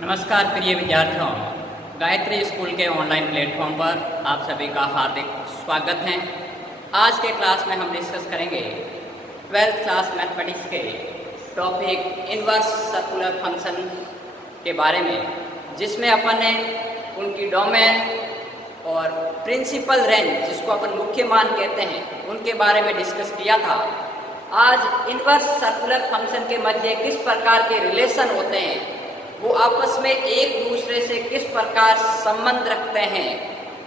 नमस्कार प्रिय विद्यार्थियों, गायत्री स्कूल के ऑनलाइन प्लेटफॉर्म पर आप सभी का हार्दिक स्वागत है। आज के क्लास में हम डिस्कस करेंगे 12th क्लास मैथमेटिक्स के टॉपिक इनवर्स सर्कुलर फंक्शन के बारे में, जिसमें अपन ने उनकी डोमेन और प्रिंसिपल रेंज, जिसको अपन मुख्य मान कहते हैं, उनके बारे में डिस्कस किया था। आज इनवर्स सर्कुलर फंक्शन के मध्य किस प्रकार के रिलेशन होते हैं, वो आपस में एक दूसरे से किस प्रकार संबंध रखते हैं,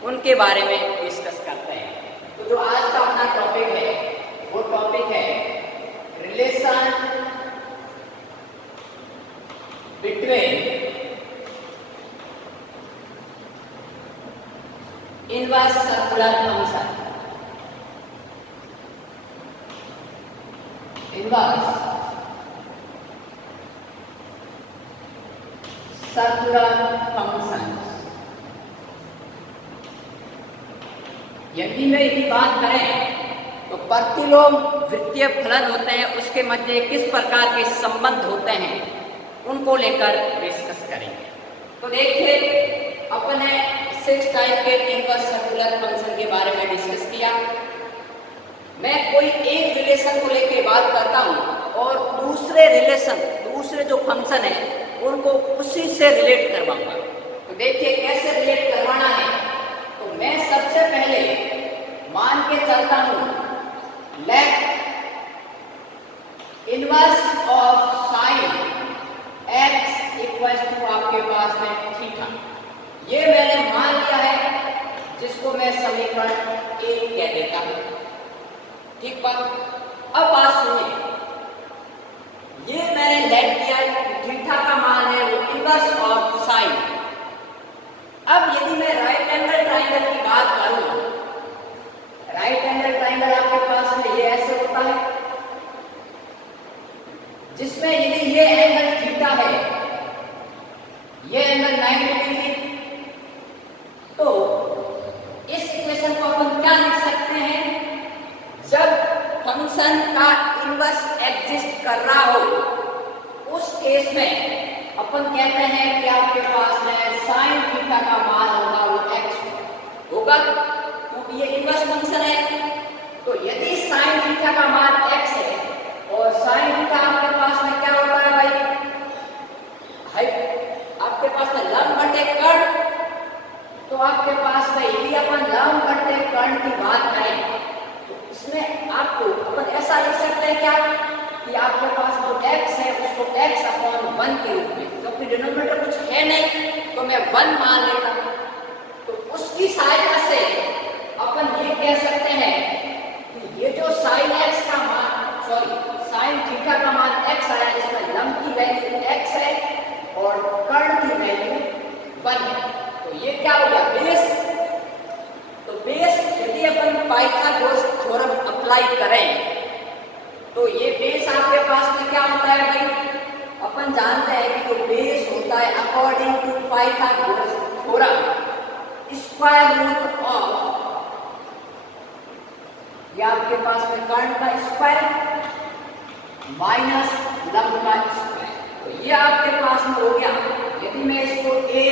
उनके बारे में डिस्कस करते हैं। तो जो आज का अपना टॉपिक है वो टॉपिक है relation between inverse circular function. Inverse circular function. यदि में यदि बात करें तो प्रतिलोम वृत्तीय फलन होते हैं, उसके मध्य किस प्रकार के संबंध होते हैं, उनको लेकर डिस्कस करेंगे। तो देखिए, अपने 6 टाइप के इनवर्स सर्कुलर फंक्शन के बारे में डिस्कस किया। मैं कोई एक रिलेशन को लेकर बात करता हूँ और दूसरे जो फंक्शन है उनको उसी से रिलेट करवाऊंगा। तो देखिए कैसे रिलेट करवाना है। तो मैं सबसे पहले मान के चलता हूं let inverse of sine x equal to आपके पास में थीटा। ये मैंने मान लिया है, जिसको मैं समीकरण 1 कह देता हूं। ठीक बात। अब बात सुनिए, ये मैंने लेट किया, थीटा का मान है वो इनवर्स ऑफ साइन। अब यदि मैं राइट एंगल ट्राइंगल की बात करूं, राइट एंगल ट्राइंगल आपके पास में ये ऐसे होता है, जिसमें यदि ये एंगल थीटा है, ये एंगल 90 डिग्री, तो इस इक्वेशन को अपन क्या लिख सकते हैं, जब फंक्शन का इनवर्स एग्जिस्ट कर रहा हो उस केस में अपन कहते हैं कि आपके पास में साइन थीटा का मान होगा वो x होगा, क्योंकि ये इनवर्स फंक्शन है। तो यदि साइन थीटा का मान x है और साइन थीटा आपके पास में क्या होता है भाई, आपके पास में लंब बटे कर्ण, तो आपके पास में यदि अपन लंब बटे कर्ण की बात करें तो इसमें आपको अपन ऐसा लिख सकते हैं क्या कि आपके पास जो x है उसको x/1 के रूप में, क्योंकि डिनोमिनेटर कुछ है नहीं तो मैं 1 मान लेता हूं। तो उसकी सहायता से अपन ये कह सकते हैं कि ये जो sin x का मान, sin थीटा का मान x आया, इसमें लंब की वैल्यू x है और कर्ण की वैल्यू 1 है। तो ये क्या हो गया, बेस। तो बेस यदि अपन पाइथागोरस थ्योरम अप्लाई करें तो ये बेस आपके पास में क्या होता है भाई, अपन जानते हैं कि जो बेस होता है according to Pythagoras theorem, square root of, ये आपके पास में कर्ण का स्क्वायर माइनस लंब का स्क्वायर। तो ये आपके पास में हो गया। यदि मैं इसको a,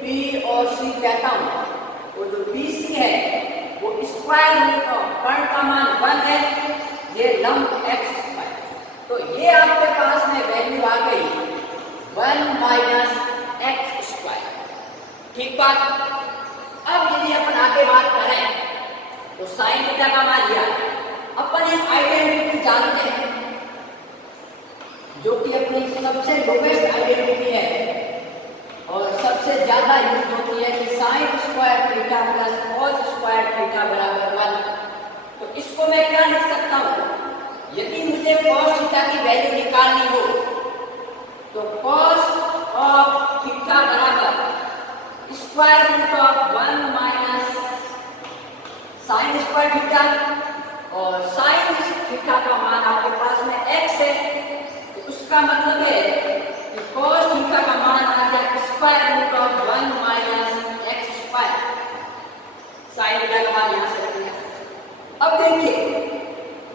b और c कहता हूं तो जो bc है वो स्क्वायर रूट ऑफ कर्ण का मान 1 है, ये लंब x स्क्वायर। तो ये आपके पास में वैल्यू आ गई 1 माइनस x स्क्वायर। ठीक बात। अब यदि अपन आगे बात करें तो साइन थीटा का मान लिया, अपन एक आइडेंटिटी जानते हैं जो कि अपनी सबसे लोवेस्ट आइडेंटिटी है और सबसे ज्यादा यूज होती है कि sign square theta plus cos square theta बराबर 1। तो इसको मैं क्या लिख सकता हूं, यदि मुझे कॉस थीटा की वैल्यू निकालनी हो तो कॉस ऑफ थीटा बराबर square root of 1 minus sine square theta, और साइन थीटा का मान आपके पास में x है, तो उसका मतलब है कि कॉस थीटा का मान आ गया square root of 1 minus x square. Sine theta का मान यहां से रख दिया। अब देखिए,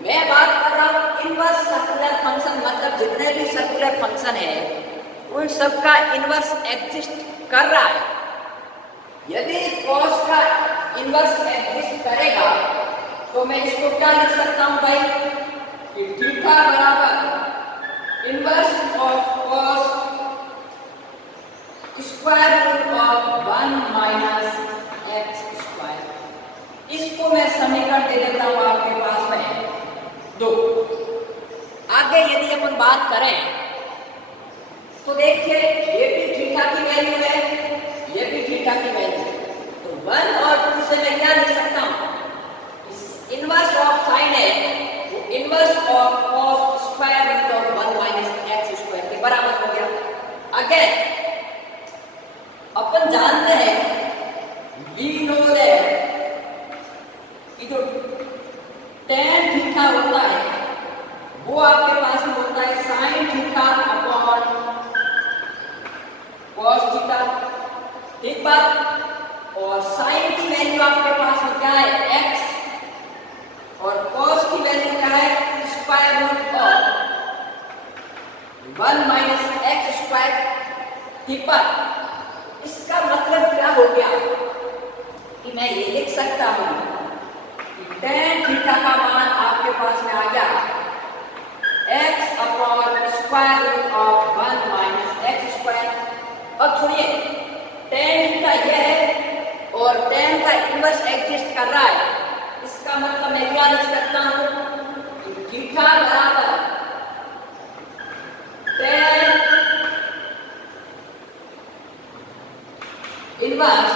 मैं बात कर रहा हूं इनवर्स सर्कुलर फंक्शन, मतलब जितने भी सर्कुलर फंक्शन है उन सब का इनवर्स एग्जिस्ट कर रहा है। यदि cos का इनवर्स एग्जिस्ट करेगा तो मैं इसको क्या लिख सकता हूं भाई कि थीटा बराबर inverse of cos square root of 1 minus x square. इसको मैं समीकरण दे देता हूं आपके पास में 2। आगे यदि अपन बात करें तो देखिए ये भी थीटा की वैल्यू है, ये भी थीटा की वैल्यू है, तो 1 और 2 से मैं क्या लिख सकता हूं, इनवर्स ऑफ साइन है वो inverse of cos square root of 1 minus x square के बराबर हो गया। अगेन अपन जानते हैं वी नो दैट कि जो tan थीटा होता है वो आपके पास में होता है sin theta upon cos theta, ठीक बात। और sin की वैल्यू आपके पास में क्या है x और cos की वैल्यू क्या है square root of 1 minus x square, ठीक बात। इसका मतलब क्या हो गया कि मैं ये लिख सकता हूं कि tan थीटा का मान आपके पास में आ गया x upon square root of 1 minus x square. अब सुनिए tan थीटा ये है और tan का इनवर्स एग्जिस्ट कर रहा है, इसका मतलब मैं क्या लिख सकता हूं कि थीटा बराबर tan inverse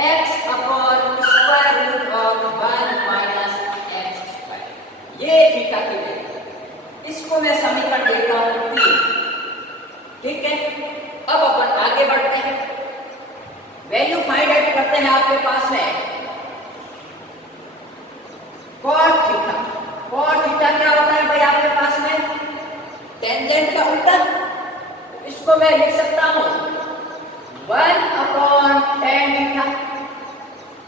x upon square root of 1 minus x square, ये थीटा की वैल्यू। इसको मैं समीकरण देता हूं 3, ठीक है। अब अपन आगे बढ़ते हैं, वैल्यू फाइंड आउट करते हैं। आपके पास में cos थीटा, cos थीटा क्या होता है भाई आपके पास में टेंजेंट का उल्टा, इसको मैं लिख सकता हूं 1 अपॉन tan थीटा,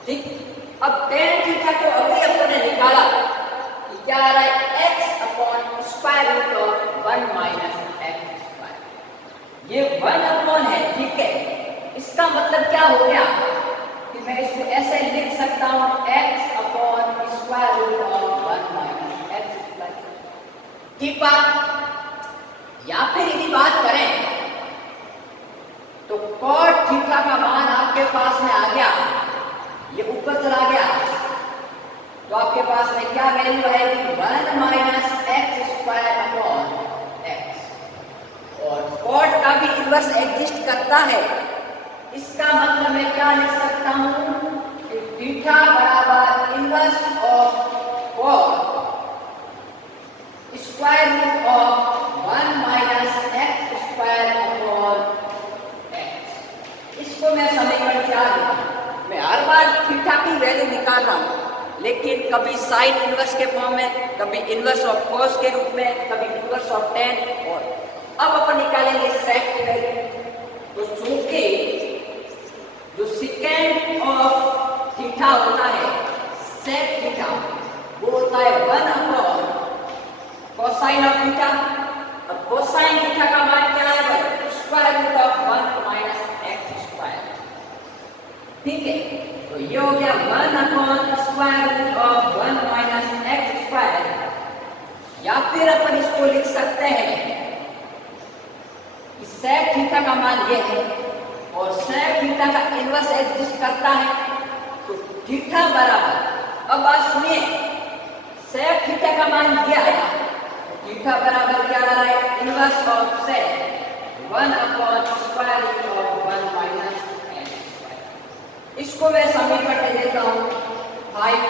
ठीक। अब tan थीटा को अभी अपन ने निकाला कि क्या आ रहा है x upon square root of 1 minus x square, ये 1 अपॉन है, ठीक है। इसका मतलब क्या हो गया कि मैं इसको ऐसे लिख सकता हूं x upon square root of 1 minus x square, ठीक बात। या फिर यदि बात करें तो cot थीटा का मान आपके पास में आ गया, ये ऊपर चला गया, तो आपके पास में क्या वैल्यू है कि 1 minus x square upon x. और cot का भी इनवर्स एग्जिस्ट करता है, इसका मतलब मैं क्या लिख सकता हूं कि थीटा बराबर inverse of cot square root of 1 minus x square upon. इसको मैं समीकरण 4 मैं हर बार थीटा की वैल्यू निकाल रहा हूं, लेकिन कभी साइन इनवर्स के फॉर्म में, कभी इनवर्स ऑफ cos के रूप में, कभी इनवर्स ऑफ tan। और अब अपन निकालेंगे sec की वैल्यू। तो चूंकि जो सेकेंड ऑफ थीटा होता है sec थीटा वो होता है 1 अपॉन cosine ऑफ थीटा। अब cosine थीटा का मान क्या है भाई square root of 1 minus x square, ठीक है। तो ये हो गया 1 upon square root of 1 minus x square. या फिर अपन इसको लिख सकते हैं कि sec थीटा का मान ये है और sec थीटा का इनवर्स एग्जिस्ट करता है, तो थीटा बराबर, अब बात सुनिए, sec थीटा का मान ये आया, तो थीटा बराबर क्या आ रहा है inverse of sec 1 upon square root of 1 minus x square. इसको मैं समीकरण दे देता हूं 5,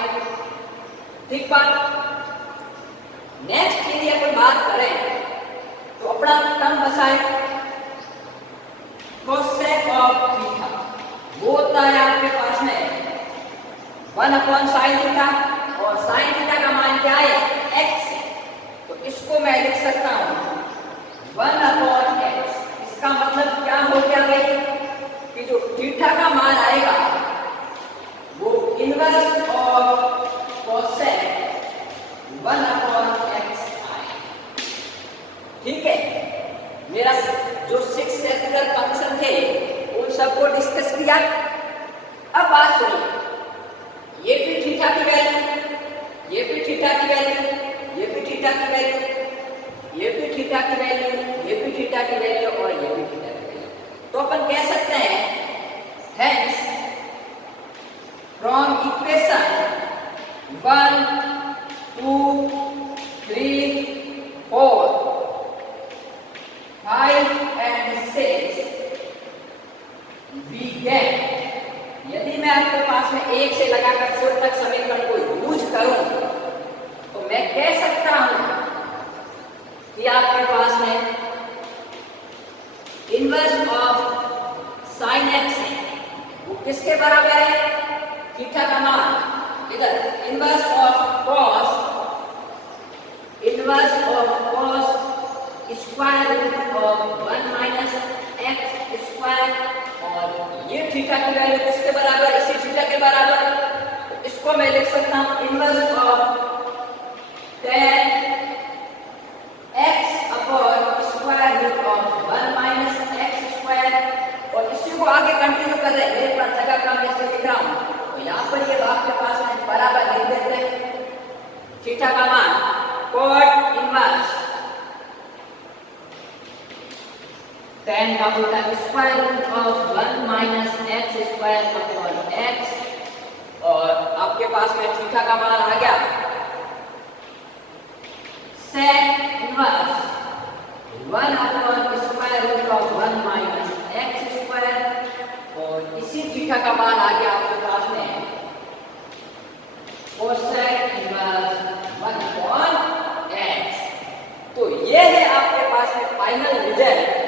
ठीक बात। नेक्स्ट यदि अपन बात करें तो अपना टर्म बसाए cosec ऑफ थीटा, वो होता है आपके पास में 1 अपॉन साइन थीटा, और साइन थीटा का मान क्या है x, तो इसको मैं लिख सकता हूं 1 अपॉन x। इसका मतलब क्या हो गया भाई कि जो थीटा का मान आएगा वो inverse of cosec 1 upon x आएगा, ठीक है। मेरा दिया। अब बात सुनिए, ये भी थीटा की वैल्यू, ये भी थीटा की वैल्यू, ये भी थीटा की वैल्यू, ये भी थीटा की वैल्यू, ये भी थीटा की वैल्यू और ये भी थीटा की वैल्यू। तो अपन कह सकते हैं hence from equation 1, 2, 3, 4, 5 and 6 we get, यदि मैं आपके पास में 1 से लगाकर 100 तक समीकरण को यूज करूं तो मैं कह सकता हूं कि आपके पास में इनवर्स ऑफ साइन एक्स है, वो किसके बराबर है? थीटा का मान। इधर inverse of cos, inverse of cos square root of 1 minus x square, और ये थीटा की वैल्यू किसके बराबर? इसी थीटा के बराबर। तो इसको मैं लिख सकता हूं inverse of tan x upon square root of 1 minus x square, और इसी को आगे कंटिन्यू कर रहे हैं। मेरे पास जगह कम है इसलिए लिख रहा हूं, तो यहाँ पर ये आपके पास में बराबर लिख देते हैं थीटा का मान cot इनवर्स tan का उल्टा square root of 1 minus x square upon x, और आपके पास में थीटा का मान आ गया sec inverse 1 upon square root of 1 minus x square, और इसी थीटा का मान आ गया आपके पास में cosec इनवर्स 1 अपॉन एक्स। तो ये है आपके पास में फाइनल रिजल्ट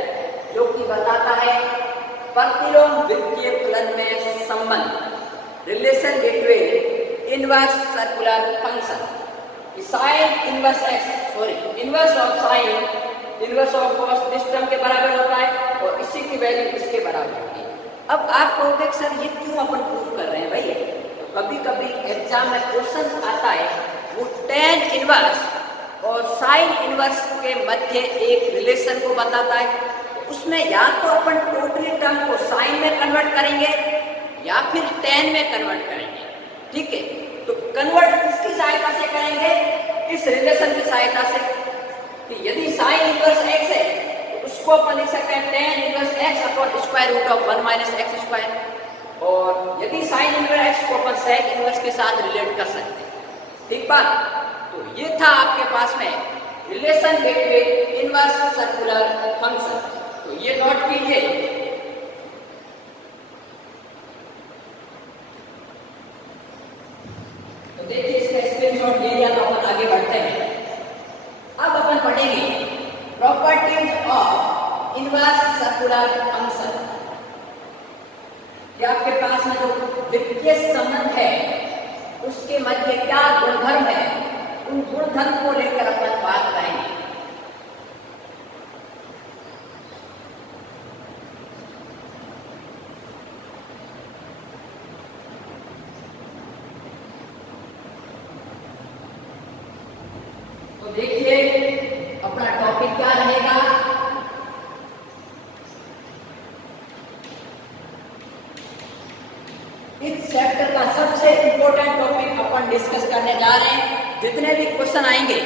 जो कि बताता है प्रतिलोम वृत्तीय फलन में संबंध, relation between inverse circular function sine inverse x, sorry inverse of sine inverse of cos इस टर्म के बराबर होता है और इसी की वैल्यू इसके बराबर होती है। अब आप कहोगे सर ये क्यों अपन प्रूव कर रहे हैं भाई? तो कभी कभी एग्जाम में क्वेश्चन आता है वो tan इनवर्स और साइन इनवर्स के मध्य एक रिलेशन को बताता है, उसमें या तो अपन टोटली टर्म को साइन में कन्वर्ट करेंगे या फिर tan में कन्वर्ट करेंगे। ठीक है, तो कन्वर्ट किसकी सहायता से करेंगे? इस रिलेशन की सहायता से। तो यदि साइन इनवर्स x है तो उसको अपन लिख सकते हैं tan inverse x upon square root of 1 minus x square, और यदि साइन इनवर्स x को अपन sec इनवर्स के साथ रिलेट कर सकते हैं। ठीक बात? तो ये था आपके पास में relation between inverse circular function, तो ये नोट कीजिए। तो देखिए इसका स्क्रीनशॉट ले लिया, तो अपन आगे बढ़ते हैं। अब अपन पढ़ेंगे properties of inverse circular function. ये आपके पास में जो वृत्तीय संबंध है उसके मध्य क्या गुणधर्म है, उन गुणधर्म को लेकर अपन बात करेंगे। तो देखिए अपना टॉपिक क्या रहेगा? इस चैप्टर का सबसे इंपॉर्टेंट टॉपिक अपन डिस्कस करने जा रहे हैं। जितने भी क्वेश्चन आएंगे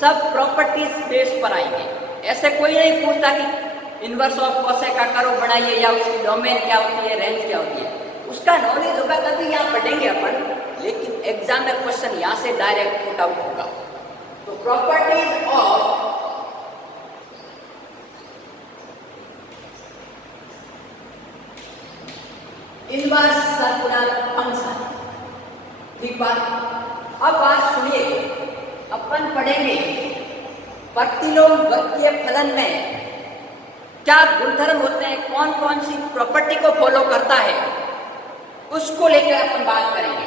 सब प्रॉपर्टीज बेस पर आएंगे। ऐसे कोई नहीं पूछता कि इनवर्स ऑफ कॉसेक का कर्व बनाइए या उसकी डोमेन क्या होती है, रेंज क्या होती है, उसका नॉलेज होगा तभी यहाँ पढ़ेंगे अपन, लेकिन एग्जाम में क्वेश्चन यहाँ से डायरेक्ट पुट आउट होगा। तो properties of inverse circular function. ठीक बात? अब बात सुनिए, अपन पढ़ेंगे प्रतिलोम वृत्तीय फलन में क्या गुणधर्म होते हैं, कौन कौन सी प्रॉपर्टी को फॉलो करता है, उसको लेकर अपन बात करेंगे।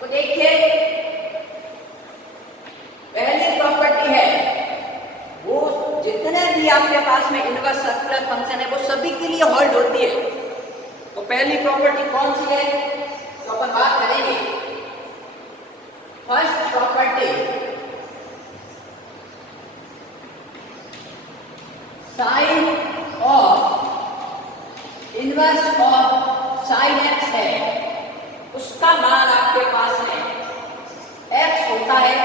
तो देखिए पहली प्रॉपर्टी है वो जितने भी आपके पास में इनवर्स सर्कुलर फंक्शन है वो सभी के लिए होल्ड होती है। तो पहली प्रॉपर्टी कौन सी है, तो अपन बात करेंगे first property sine of inverse of sine x है उसका मान आपके पास में एक्स होता है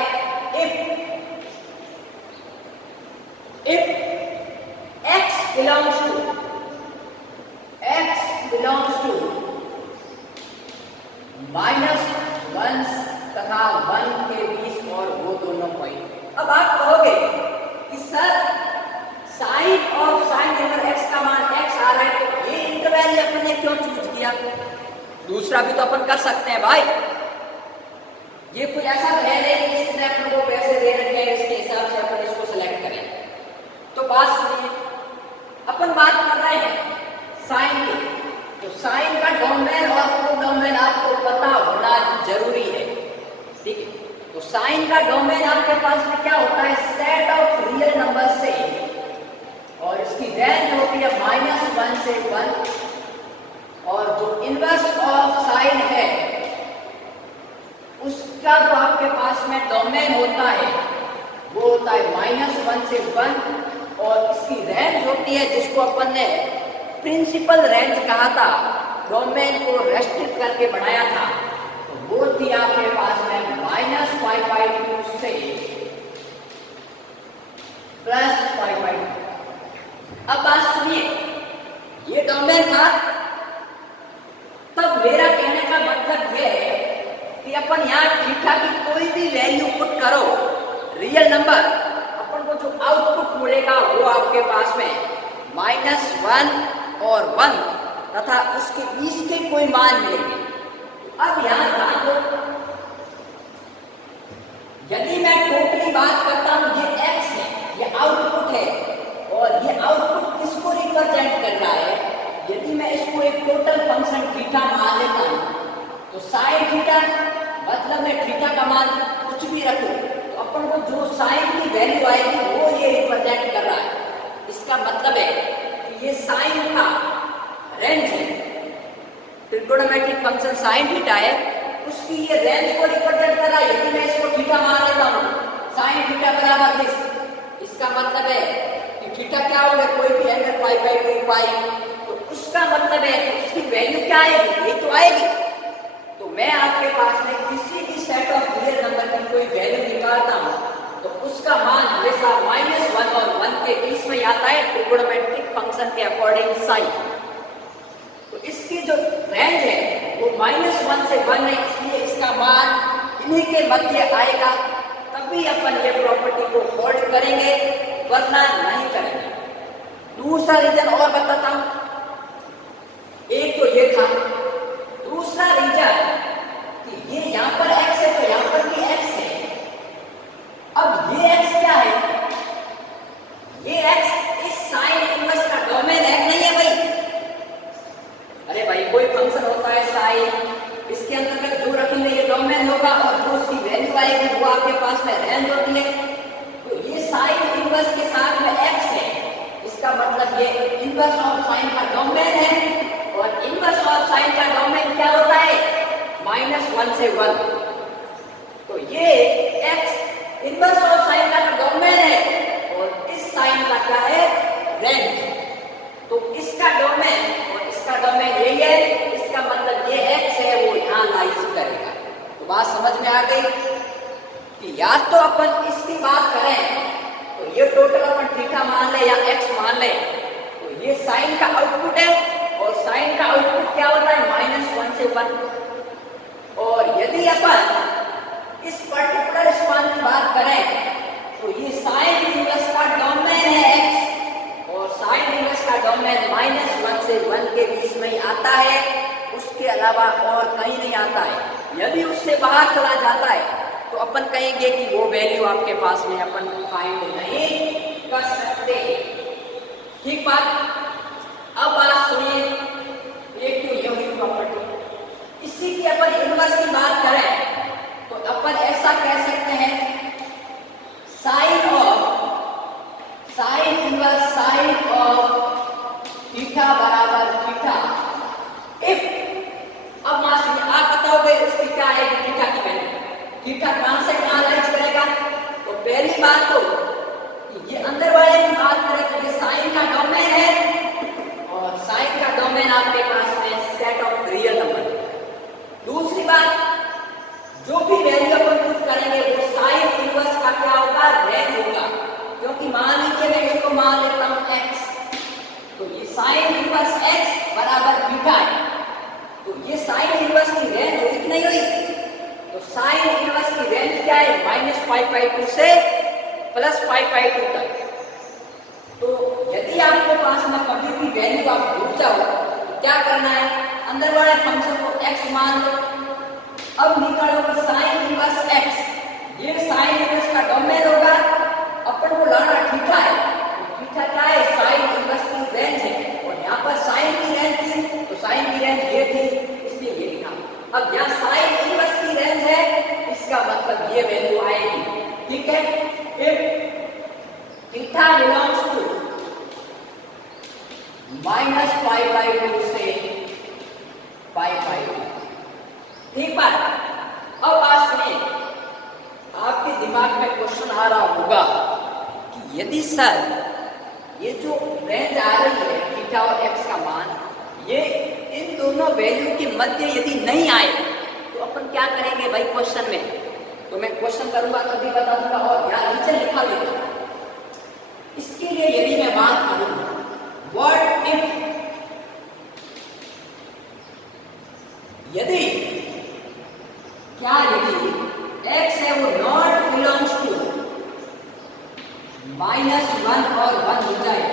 if x belongs to -1 तथा 1 के बीच और वो दोनों पॉइंट। अब आप कहोगे कि sir sine of sine inverse x का मान x आ रहा है तो ये इंटरवल अपन ने क्यों चूज किया? दूसरा भी तो अपन कर सकते हैं भाई। ये कुछ ऐसा तो है नहीं कि इसने अपन को पैसे दे रखे हैं इसके हिसाब से अपन इसको सेलेक्ट करें। तो बात सुनिए, अपन बात कर रहे हैं साइन की, तो साइन का डोमेन और कोडोमेन आपको पता होना जरूरी है, ठीक है। तो साइन का डोमेन आपके पास में क्या होता है? सेट ऑफ रियल नंबर से, और इसकी रेंज होती है -1 से 1, और जो इनवर्स ऑफ साइन है उसका जो आपके पास में डोमेन होता है वो होता है -1 से 1, और इसकी रेंज होती है जिसको अपन ने प्रिंसिपल रेंज कहा था, डोमेन को रेस्ट्रिक्ट करके बनाया था, तो वो थी आपके पास में -5/2 से +5/2। अब बात सुनिए, ये डोमेन था, तब मेरा कहने का मतलब ये है कि अपन यहाँ थीटा की कोई भी वैल्यू पुट करो, रियल नंबर, अपन को जो आउटपुट मिलेगा वो आपके पास में -1 और 1 तथा उसके बीच के कोई मान मिलेंगे। अब यहाँ ध्यान दो, यदि मैं टोटली बात करता हूँ, ये x है, ये आउटपुट है, और ये आउटपुट किसको रिप्रेजेंट कर रहा है? यदि मैं इसको एक टोटल फंक्शन थीटा मान लेता हूँ तो साइन थीटा, मतलब मैं थीटा का मान कुछ भी रखूं तो अपन को जो साइन की वैल्यू आएगी वो ये रिप्रेजेंट कर रहा है। इसका मतलब है कि ये साइन का रेंज है, ट्रिगोनोमेट्रिक फंक्शन साइन थीटा है, उसकी ये रेंज को रिप्रेजेंट कर रहा है। यदि मैं इसको थीटा मान लेता हूँ, साइन थीटा बराबर दिस, इसका मतलब है कि थीटा क्या होगा? कोई भी एंगल π/2 तो उसका मतलब है कि उसकी वैल्यू क्या आएगी? ये तो आएगी। तो मैं आपके पास में किसी भी सेट ऑफ रियल नंबर की कोई वैल्यू निकालता हूँ तो उसका मान हमेशा -1 और 1 के बीच में आता है, ट्रिगोनोमेट्रिक फंक्शन के अकॉर्डिंग साइन। तो इसकी जो रेंज है वो -1 से 1 है, इसलिए इसका मान इन्हीं के मध्य आएगा, तभी अपन ये प्रॉपर्टी को होल्ड करेंगे, वरना नहीं करेंगे। दूसरा रीजन और बताता हूं, एक तो ये था, दूसरा रीजन कि ये यहां पर x है तो यहां पर भी x है। अब ये x क्या है? ये x इस साइन इनवर्स का डोमेन है, नहीं है भाई? अरे भाई, कोई फंक्शन होता है साइन, इसके अंतर्गत जो रखेंगे ये डोमेन होगा, और जो उसकी वैल्यू आएगी वो आपके पास में रेंज होती है। तो ये साइन इनवर्स के साथ में x है, इसका मतलब ये इनवर्स ऑफ साइन का डोमेन है, और इनवर्स ऑफ साइन का डोमेन क्या होता है? -1 से 1। तो ये x इनवर्स ऑफ साइन का डोमेन है, और इस साइन का क्या है? रेंज। तो इसका डोमेन और इसका डोमेन यही है, इसका मतलब ये x है वो यहाँ लाइज करेगा। तो बात समझ में आ गई कि या तो अपन इसकी बात करें तो ये टोटल अपन थीटा मान ले या x मान ले, तो ये साइन का आउटपुट है, और साइन का आउटपुट क्या होता है? -1 से 1। और यदि अपन इस पर्टिकुलर स्पान की बात करें तो ये साइन इनवर्स का डोमेन है x, और साइन इनवर्स का डोमेन -1 से 1 के बीच में ही आता है, उसके अलावा और कहीं नहीं आता है। यदि उससे बाहर चला जाता है तो अपन कहेंगे कि वो वैल्यू आपके पास में अपन फाइंड नहीं कर सकते। ठीक बात? अब बात सुनिए, एक तो ये हुई प्रॉपर्टी। इसी की अपन इनवर्स की बात करें तो अपन ऐसा कह सकते हैं, sign inverse sine of theta बराबर थीटा इफ। अब मान लीजिए आप बताओगे इसकी क्या है? थीटा की वैल्यू, थीटा कहां से कहां लाइज करेगा? तो पहली बात तो ये अंदर वाले की बात करें तो ये साइन का डोमेन है, और साइन का डोमेन आपके पास में सेट ऑफ नहीं हुई? तो साइन इनवर्स की रेंज क्या है? -π/2 से +π/2 तक। तो यदि आपके पास में कभी भी वैल्यू आप भूल जाओ तो क्या करना है? अंदर वाले फंक्शन को x मान लो। अब निकालो कि साइन इनवर्स x, ये साइन इनवर्स का डोमेन होगा, अपन को लाना थीटा है। थीटा क्या है? साइन इनवर्स की रेंज है, और यहाँ पर साइन की रेंज थी तो साइन की रेंज ये थी, इसलिए ये लिखा। अब यहाँ साइन इनवर्स की रेंज है, इसका मतलब ये वैल्यू आएगी। ठीक है, फिर थीटा बिलोंग्स टू -π/2 से π/2। ठीक बात। अब बात सुनिए, आपके दिमाग में क्वेश्चन आ रहा होगा कि यदि सर ये जो रेंज आ रही है थीटा और एक्स का मान, ये इन दोनों वैल्यू के मध्य यदि नहीं आए तो अपन क्या करेंगे भाई क्वेश्चन में? तो मैं क्वेश्चन करूंगा तभी बता दूंगा, और ध्यान नीचे लिखा लेगा। इसके लिए यदि मैं बात करूं, व्हाट इफ, यदि क्या यदि x है वो नॉट बिलोंग्स टू -1 और 1 हो जाए,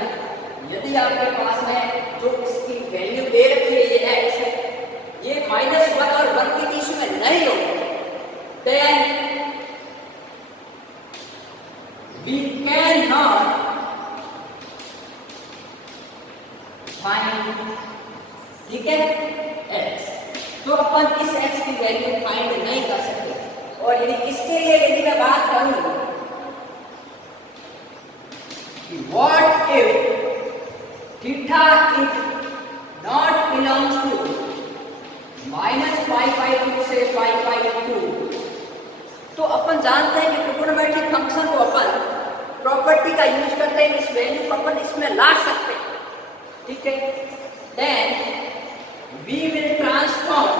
यदि आपके पास में जो इसकी वैल्यू दे रखी है ये x है, ये -1 और 1 के बीच में नहीं हो, then we cannot find, ठीक है, x। तो अपन इस x की वैल्यू फाइंड नहीं कर सकते। और यदि इसके लिए यदि मैं बात करूं, what if theta is not belongs to -π/2 से π/2, तो अपन जानते हैं कि ट्रिग्नोमेट्रिक फंक्शन को अपन प्रॉपर्टी का यूज करते हैं, इस वैल्यू को अपन इसमें ला सकते हैं। ठीक है, then we will transform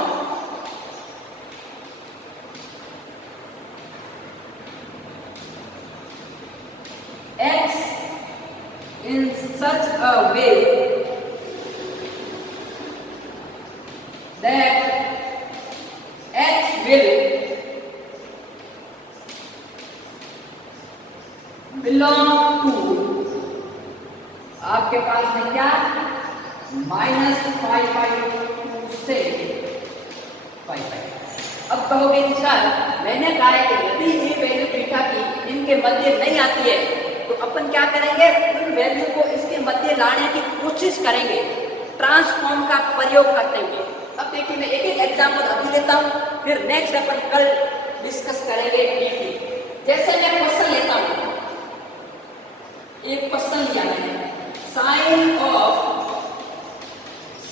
x in such a way that x will belong to, आपके पास में क्या, -π/2 से π/2। अब कहोगे कि सर मैंने कहा है कि यदि ये वैल्यू थीटा की इनके मध्य नहीं आती है तो अपन क्या करेंगे? उन वैल्यू को इसके मध्य लाने की कोशिश करेंगे ट्रांसफॉर्म का प्रयोग करते हुए। अब देखिए मैं एक एक एग्जाम्पल अभी लेता हूँ, फिर नेक्स्ट अपन कल डिस्कस करेंगे डीपली। जैसे मैं क्वेश्चन लेता हूँ, एक क्वेश्चन लिया मैंने,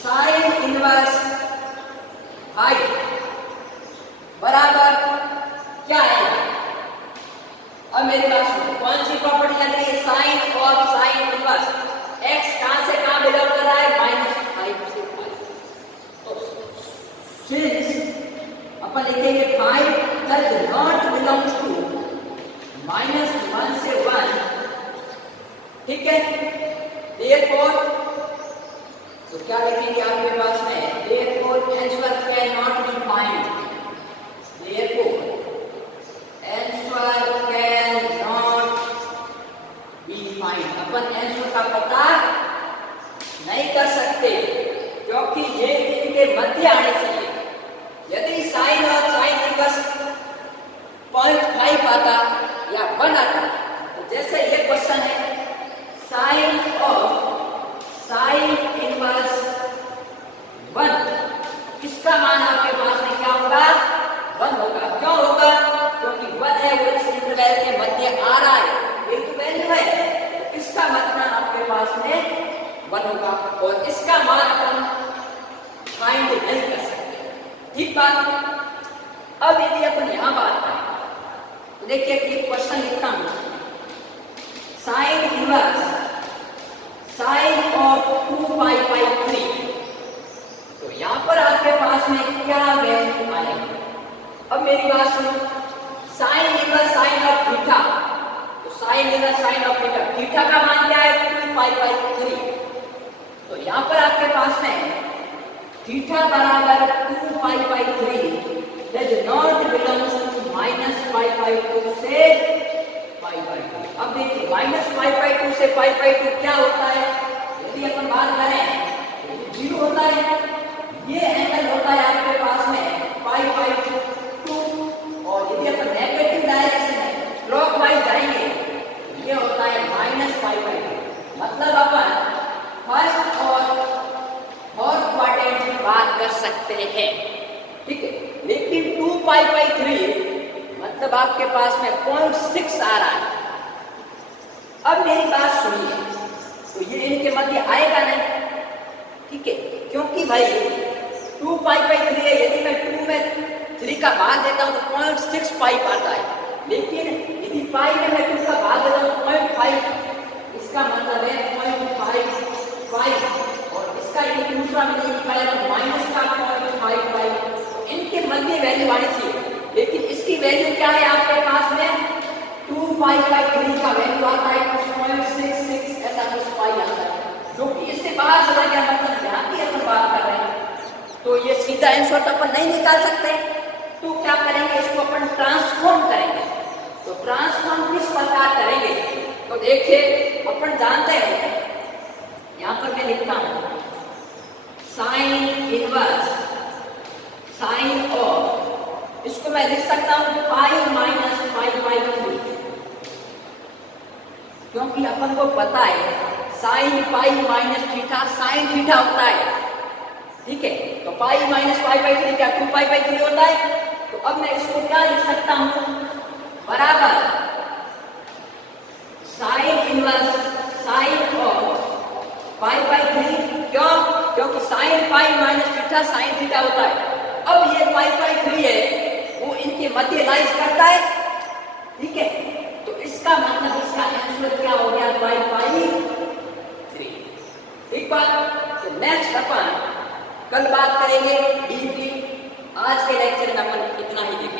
साइन इनवर्स 5 बराबर क्या है? अब मेरी बात सुनो, कौन सी प्रॉपर्टी लग रही है? साइन और साइन इनवर्स। x कहां से कहां बिलोंग कर रहा है? -5 से 5। तो सिंस अपन लिखेंगे 5 डज नॉट बिलोंग्स टू -1 से 1, ठीक है, therefore तो क्या लिखेंगे आपके पास में? therefore answer cannot be find, therefore answer cannot be find। Upon answer का पता नहीं कर सकते क्योंकि ये इनके मध्य आने चाहिए। यदि साइन और साइन इनवर्स 0.5 आता या 1 आता, तो जैसे ये क्वेश्चन है साइन ऑफ साइन इनवर्स 1, इसका मान आपके पास में क्या होगा? 1 होगा। क्यों होगा? क्योंकि 1 है वो इस इंटरवल के मध्य आ रहा है, ये तो वैल्यू है, इसका मतलब आपके पास में 1 होगा, और इसका मान अपन फाइंड नहीं कर सकते। ठीक बात। अब यदि अपन यहां बात करें तो देखिए एक क्वेश्चन लिखता हूं, साइन इनवर्स साइन ऑफ 2π/3, तो यहां पर आपके पास में क्या वैल्यू आएगी? अब मेरी बात सुनो, sine inverse sine of theta, तो sine inverse sine of theta, theta का मान क्या है? 2π/3। तो यहां पर आपके पास में थीटा बराबर 2π/3 डज नॉट बिलोंग्स टू -π/2 से π/2। अब देखिए -π/2 से π/2 क्या होता है, यदि अपन बात करें तो 0 होता है। ये एंगल होता है आपके पास में π/2, और यदि अपन नेगेटिव डायरेक्शन में क्लॉकवाइज जाएंगे ये होता है -π/2। मतलब अपन फर्स्ट और फोर्थ क्वाड्रेंट में बात कर सकते हैं, ठीक है। लेकिन 2π/3 मतलब आपके पास में 0.6 आ रहा है। अब मेरी बात सुनिए, तो ये इनके मध्य आएगा नहीं, ठीक है, क्योंकि भाई 2π/3 है। यदि मैं 2 में 3 का भाग देता हूँ तो 0.6 पाई आता है, लेकिन यदि पाई में मैं 2 का भाग देता हूँ 0.5, इसका मतलब है 0.5 पाई, और इसका यदि दूसरा में नहीं निकाला तो माइनस का 0.5 पाई। तो इनके मध्य वैल्यू आनी चाहिए, लेकिन इसकी वैल्यू क्या है आपके पास में 2π/3 का वैल्यू आता है 0.66 ऐसा कुछ पाई आता है, जो कि इससे बाहर चला गया। मतलब यहाँ की अपन बात कर रहे हैं तो ये सीधा आंसर तो अपन नहीं निकाल सकते, तो क्या करेंगे, इसको अपन ट्रांसफॉर्म करेंगे। तो ट्रांसफॉर्म किस प्रकार करेंगे, तो देखिए अपन जानते हैं, यहाँ पर मैं लिखता हूँ साइन इनवर्स साइन ऑफ, इसको मैं लिख सकता हूँ π-π/3, क्योंकि अपन को पता है साइन π-θ साइन थीटा होता है, ठीक है। तो π-π/3 क्या 2π/3 होता है। तो अब मैं इसको क्या लिख सकता हूं, बराबर साइन इनवर्स साइन ऑफ π/3, क्यों, क्योंकि साइन π-θ साइन थीटा होता है। अब ये π/3 है वो इनके मध्य लाइज करता है, ठीक है। तो इसका मतलब इसका आंसर क्या हो गया, π/3। एक बात, तो नेक्स्ट अपन कल बात करेंगे डीपली। आज के लेक्चर में अपन इतना ही देखा।